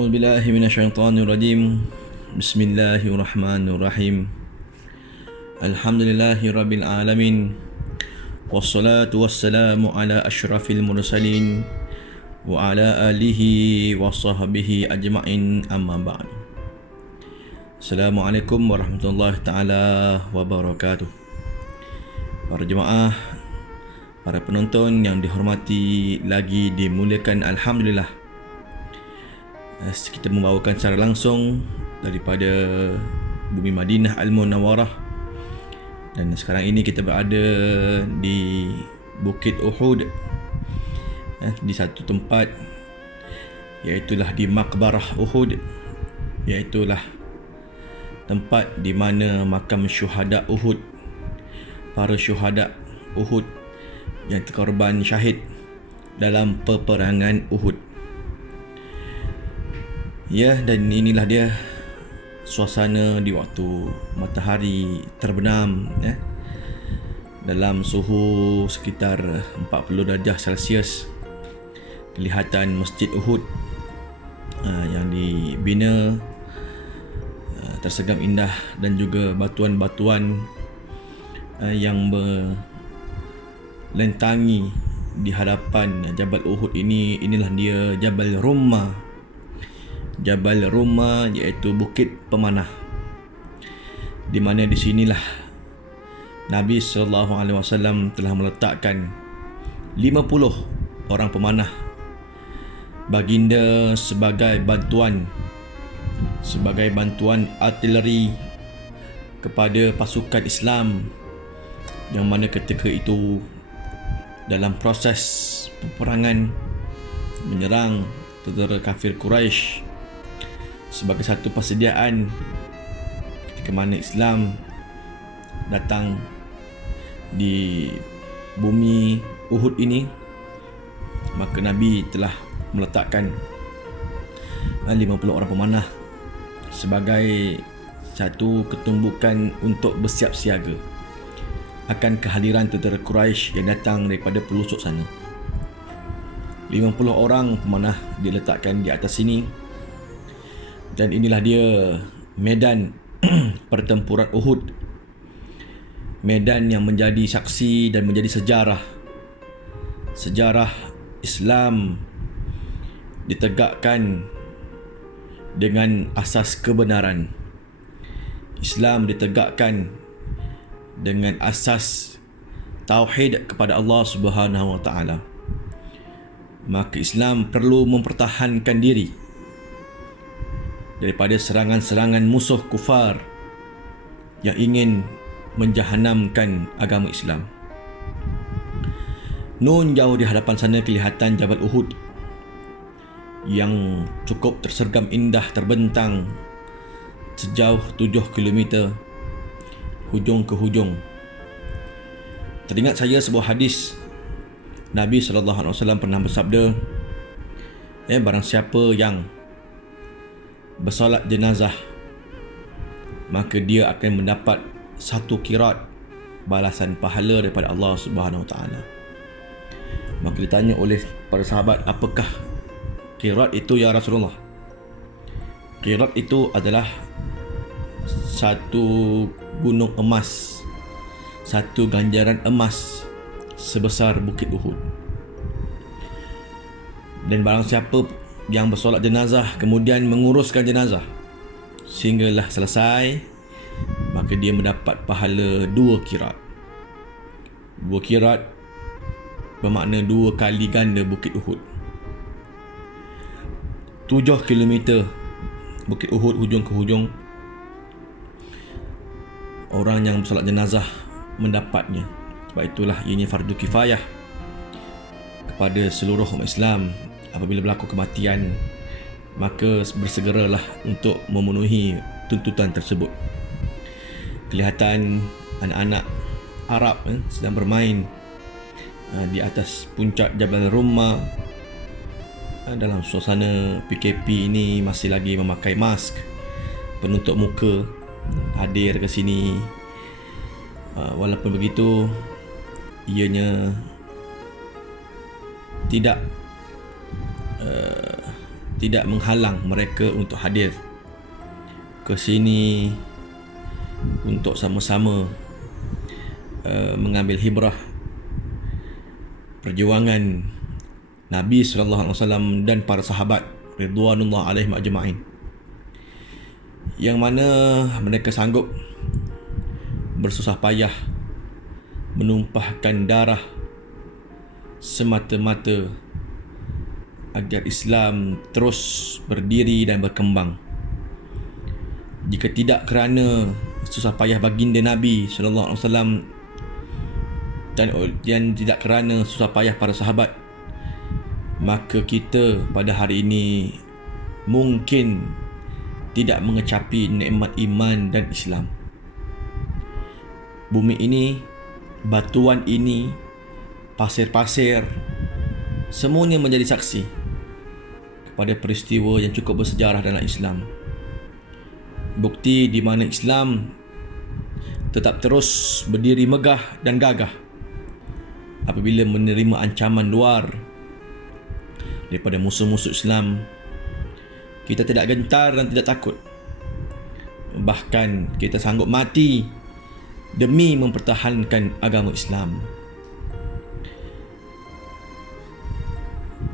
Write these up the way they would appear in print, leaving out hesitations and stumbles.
أعوذ بالله من الشيطان الرجيم. بسم الله الرحمن الرحيم. الحمد لله رب العالمين، والصلاة والسلام على أشرف المرسلين وعلى آله وصحبه أجمعين، أما بعد. Assalamualaikum warahmatullahi taala wabarakatuh. Para jemaah, para penonton yang dihormati lagi dimuliakan, alhamdulillah, kita membawakan secara langsung daripada bumi Madinah Al-Munawwarah, dan sekarang ini kita berada di Bukit Uhud, di satu tempat, iaitulah di Maqbarah Uhud, iaitulah tempat di mana makam syuhada Uhud, para syuhada Uhud yang terkorban syahid dalam peperangan Uhud. Ya, dan inilah dia suasana di waktu matahari terbenam, dalam suhu sekitar 40 darjah Celsius. Kelihatan Masjid Uhud yang dibina tersegam indah, dan juga batuan-batuan yang melentangi di hadapan Jabal Uhud ini. Inilah dia Jabal Rumma. Jabal Rumma iaitu Bukit Pemanah, di mana di sinilah Nabi SAW telah meletakkan 50 orang pemanah baginda sebagai bantuan artileri kepada pasukan Islam, yang mana ketika itu dalam proses peperangan menyerang tentera kafir Quraisy sebagai satu persediaan ketika mana Islam datang di bumi Uhud ini, maka Nabi telah meletakkan 50 orang pemanah sebagai satu ketumbukan untuk bersiap siaga akan kehadiran tentera Quraisy yang datang daripada pelusuk sana. 50 orang pemanah diletakkan di atas sini, dan inilah dia medan pertempuran Uhud, medan yang menjadi saksi dan menjadi sejarah Islam ditegakkan dengan asas kebenaran. Islam ditegakkan dengan asas tauhid kepada Allah Subhanahu wa taala. Maka Islam perlu mempertahankan diri daripada serangan-serangan musuh kufar yang ingin menjahanamkan agama Islam. Nun jauh di hadapan sana kelihatan Jabal Uhud yang cukup tersergam indah, terbentang sejauh 7 km hujung ke hujung. Teringat saya sebuah hadis Nabi SAW pernah bersabda, barang siapa yang bersolat jenazah, maka dia akan mendapat 1 qirat balasan pahala daripada Allah Subhanahu Wa Taala. Maka ditanya oleh para sahabat, apakah qirat itu ya Rasulullah? Qirat itu adalah satu gunung emas, satu ganjaran emas sebesar Bukit Uhud. Dan barang siapa yang bersolat jenazah kemudian menguruskan jenazah sehinggalah selesai, maka dia mendapat pahala 2 qirat. 2 qirat bermakna 2 kali ganda Bukit Uhud. 7 km Bukit Uhud hujung ke hujung, orang yang bersolat jenazah mendapatnya. Sebab itulah ianya fardu kifayah kepada seluruh umat Islam. Apabila berlaku kematian, maka bersegeralah untuk memenuhi tuntutan tersebut. Kelihatan anak-anak Arab sedang bermain di atas puncak Jabal Rumma dalam suasana PKP ini, masih lagi memakai mask. Penutup muka hadir ke sini. Walaupun begitu, ianya tidak tidak menghalang mereka untuk hadir ke sini untuk sama-sama mengambil hibrah perjuangan Nabi SAW dan para sahabat ridwanullah alaihim ajma'in, yang mana mereka sanggup bersusah payah menumpahkan darah semata-mata agar Islam terus berdiri dan berkembang. Jika tidak kerana susah payah baginda Nabi SAW dan tidak kerana susah payah para sahabat, maka kita pada hari ini mungkin tidak mengecapi nikmat iman dan Islam. Bumi ini, batuan ini, pasir-pasir, semuanya menjadi saksi kepada peristiwa yang cukup bersejarah dalam Islam. Bukti di mana Islam tetap terus berdiri megah dan gagah apabila menerima ancaman luar daripada musuh-musuh Islam. Kita tidak gentar dan tidak takut. Bahkan kita sanggup mati demi mempertahankan agama Islam.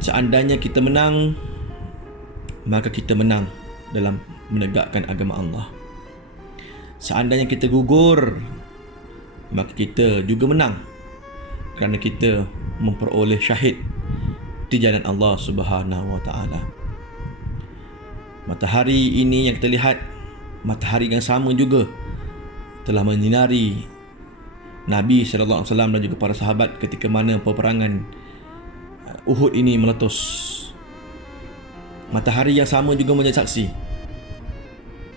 Seandainya kita menang, maka kita menang dalam menegakkan agama Allah. Seandainya kita gugur, maka kita juga menang kerana kita memperoleh syahid di jalan Allah Subhanahu wa taala. Matahari ini yang kita lihat, matahari yang sama juga telah menyinari Nabi sallallahu alaihi wasallam dan juga para sahabat ketika mana peperangan Uhud ini meletus. Matahari yang sama juga menjadi saksi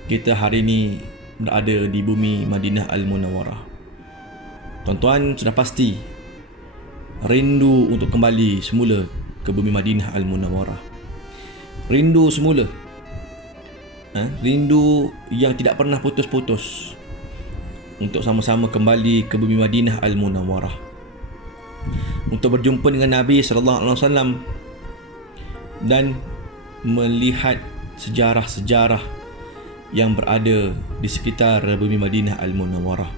kita hari ini berada di bumi Madinah Al-Munawwarah. Tuan-tuan sudah pasti rindu untuk kembali semula ke bumi Madinah Al-Munawwarah. Rindu semula. Rindu yang tidak pernah putus-putus untuk sama-sama kembali ke bumi Madinah Al-Munawwarah, untuk berjumpa dengan Nabi SAW dan melihat sejarah-sejarah yang berada di sekitar bumi Madinah Al-Munawwarah.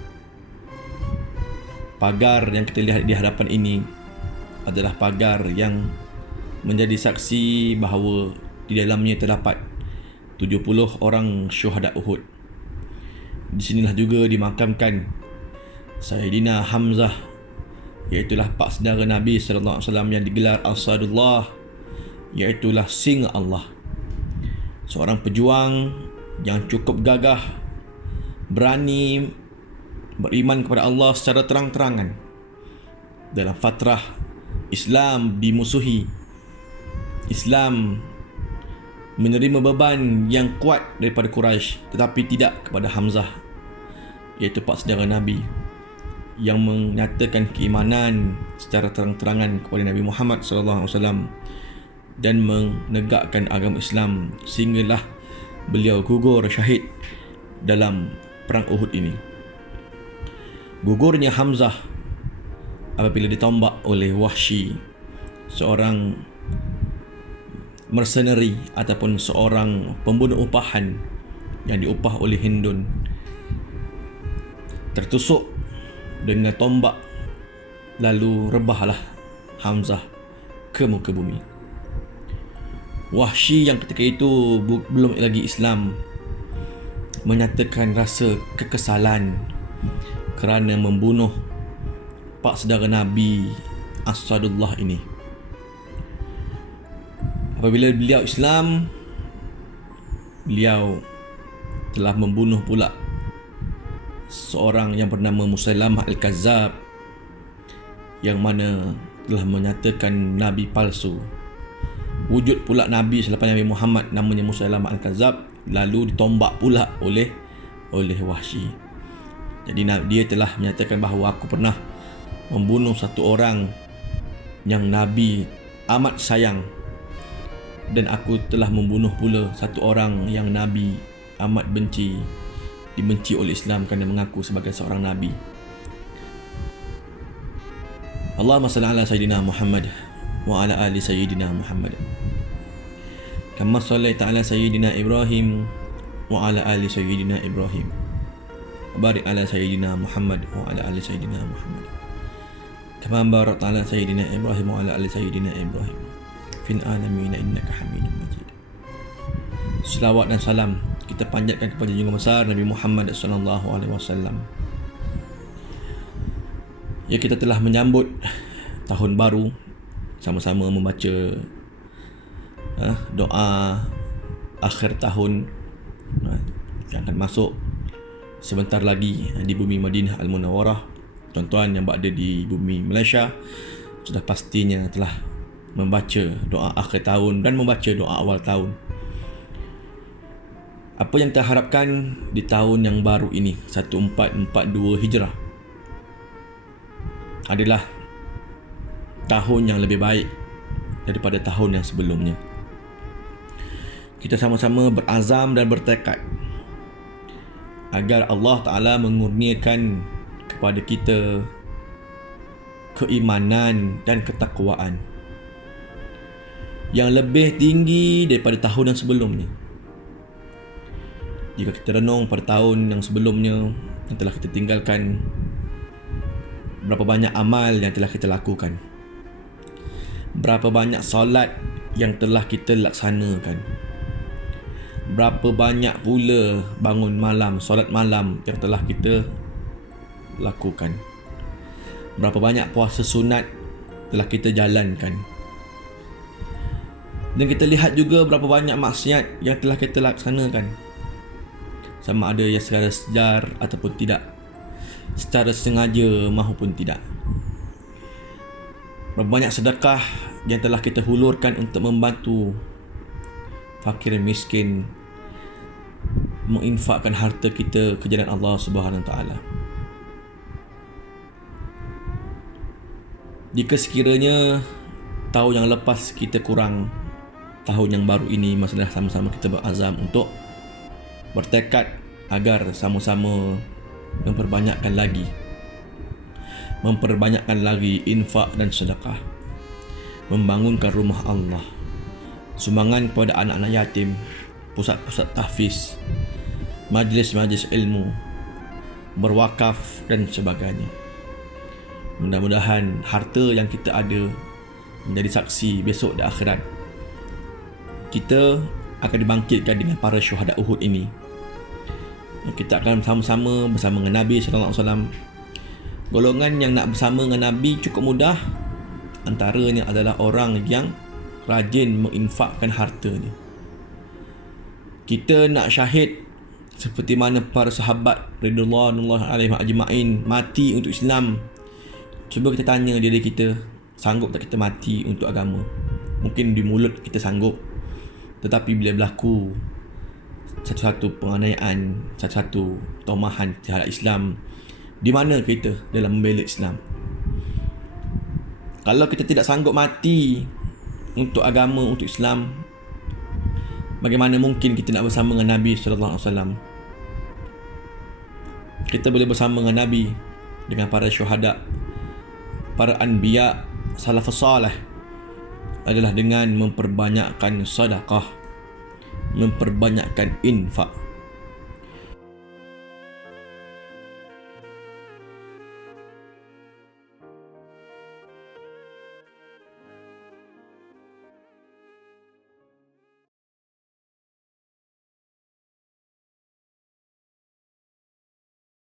Pagar yang kita lihat di hadapan ini adalah pagar yang menjadi saksi bahawa di dalamnya terdapat 70 orang syuhada Uhud. Di sinilah juga dimakamkan Sayyidina Hamzah, iaitulah pak saudara Nabi sallallahu alaihi wasallam yang digelar Asadullah, iaitulah singa Allah. Seorang pejuang yang cukup gagah, berani beriman kepada Allah secara terang-terangan dalam fatrah Islam dimusuhi. Islam menerima beban yang kuat daripada Quraisy, tetapi tidak kepada Hamzah, iaitu pak saudara Nabi yang menyatakan keimanan secara terang-terangan kepada Nabi Muhammad SAW dan menegakkan agama Islam sehinggalah beliau gugur syahid dalam perang Uhud ini. Gugurnya Hamzah apabila ditombak oleh Wahsy, seorang mercenary ataupun seorang pembunuh upahan yang diupah oleh Hindun, tertusuk dengan tombak, lalu rebahlah Hamzah ke muka bumi. Wahsy yang ketika itu belum lagi Islam menyatakan rasa kekesalan kerana membunuh pak saudara Nabi Asadullah ini. Apabila beliau Islam, beliau telah membunuh pula seorang yang bernama Musailamah Al-Kazzab, yang mana telah menyatakan Nabi palsu. Wujud pula Nabi selepas Nabi Muhammad namanya Musailamah Al-Kazzab, lalu ditombak pula oleh Wahsy. Jadi dia telah menyatakan bahawa aku pernah membunuh satu orang yang Nabi amat sayang, dan aku telah membunuh pula satu orang yang Nabi amat dibenci oleh Islam kerana mengaku sebagai seorang Nabi. Allahumma salli ala Sayyidina Muhammad wa ala ali Sayyidina Muhammad. Kama shallaita ala sayyidina Ibrahim wa ala ali sayyidina Ibrahim. Barik ala sayyidina Muhammad wa ala ali sayyidina Muhammad. Kama barakta ala sayyidina Ibrahim wa ala ali sayyidina Ibrahim fil alamin innaka Hamidum Majid. Selawat dan salam kita panjatkan kepada junjungan besar Nabi Muhammad sallallahu alaihi wasallam. Ya, kita telah menyambut tahun baru, sama-sama membaca doa akhir tahun yang akan masuk sebentar lagi di bumi Madinah Al-Munawwarah. Tuan-tuan yang berada di bumi Malaysia sudah pastinya telah membaca doa akhir tahun dan membaca doa awal tahun. Apa yang kita harapkan di tahun yang baru ini, 1442 Hijrah, adalah tahun yang lebih baik daripada tahun yang sebelumnya. Kita sama-sama berazam dan bertekad agar Allah Ta'ala mengurniakan kepada kita keimanan dan ketakwaan yang lebih tinggi daripada tahun yang sebelumnya. Jika kita renung pada tahun yang sebelumnya yang telah kita tinggalkan, berapa banyak amal yang telah kita lakukan, berapa banyak solat yang telah kita laksanakan, berapa banyak pula bangun malam, solat malam yang telah kita lakukan, berapa banyak puasa sunat telah kita jalankan. Dan kita lihat juga berapa banyak maksiat yang telah kita laksanakan, sama ada yang secara sejar ataupun tidak, secara sengaja maupun tidak. Berapa banyak sedekah yang telah kita hulurkan untuk membantu fakir miskin, menginfakkan harta kita ke jalan Allah Subhanahu Wa Taala. Jika sekiranya tahun yang lepas kita kurang, tahun yang baru ini masih sama-sama kita berazam untuk bertekad agar sama-sama memperbanyakkan lagi infak dan sedekah, membangunkan rumah Allah, sumbangan kepada anak-anak yatim, pusat-pusat tahfiz, majlis-majlis ilmu, berwakaf dan sebagainya. Mudah-mudahan harta yang kita ada menjadi saksi besok di akhirat. Kita akan dibangkitkan dengan para syuhada Uhud ini. Kita akan bersama-sama dengan Nabi sallallahu alaihi wasallam. Golongan yang nak bersama dengan Nabi cukup mudah. Antaranya adalah orang yang rajin menginfakkan hartanya. Kita nak syahid seperti mana para sahabat radhiyallahu alaihim ajma'in mati untuk Islam. Cuba kita tanya diri kita, sanggup tak kita mati untuk agama? Mungkin di mulut kita sanggup, tetapi bila berlaku satu-satu penganiayaan, satu-satu tomahan terhadap Islam, di mana kita dalam membela Islam? Kalau kita tidak sanggup mati untuk agama, untuk Islam, bagaimana mungkin kita nak bersama dengan Nabi sallallahu alaihi wasallam? Kita boleh bersama dengan Nabi, dengan para syuhada, para anbiya, salafus salih, adalah dengan memperbanyakkan sedekah, memperbanyakkan infak.